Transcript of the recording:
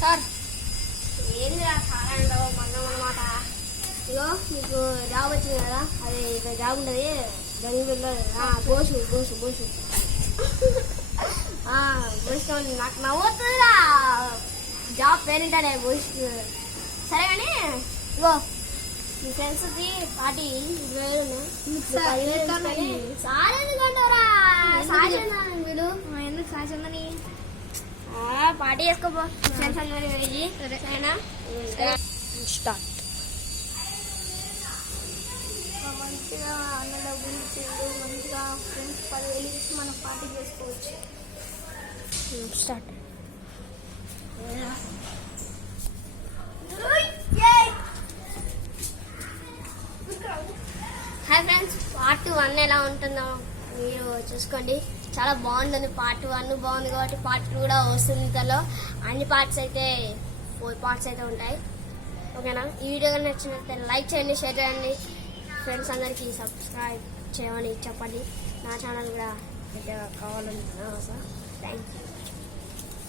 Sir ఏందిరా sir అంటావు మందం అన్నమాట. ఇగో మీకు జాబ్ వచ్చింది కదా, అది ఇక్కడ జాబ్ ఉంటుంది బెంగళూరులో. బోసు బోసు బోసు బోసు నాకు నవ్వుతుందిరా. జాబ్ పేరేంటాడే బోసు. సరే కానీ ఇగో మీ ఫ్రెండ్స్కి పార్టీ 20,000 సార్ ఎందుకంటారా? సాచందా వీడు ఎందుకు సాచందని పార్టీ చేసుకోపో ఫ్రెండ్స్ అందరి వెళ్ళి. సరేనా? స్టార్ట్. మంచిగా అన్న డబ్బులు ఇచ్చిండు, మంచిగా ఫ్రెండ్స్ 10,000 ఇచ్చి మనం పార్టీ చేసుకోవచ్చు. స్టార్ట్. హాయ్ ఫ్రెండ్స్, పార్ట్ 1 ఎలా ఉంటుందో మీరు చూసుకోండి. చాలా బాగుంటుంది. పార్ట్ 1 బాగుంది కాబట్టి పార్ట్ 2 కూడా వస్తుంది. ఇంతలో అన్ని పార్ట్స్ అయితే 4 పార్ట్స్ అయితే ఉంటాయి. ఓకేనా? ఈ వీడియో కానీ నచ్చినట్లయితే లైక్ చేయండి, షేర్ చేయండి, ఫ్రెండ్స్ అందరికీ సబ్స్క్రైబ్ చేయమని చెప్పండి. నా ఛానల్ కూడా కావాలనుకున్నా సార్. Thank you.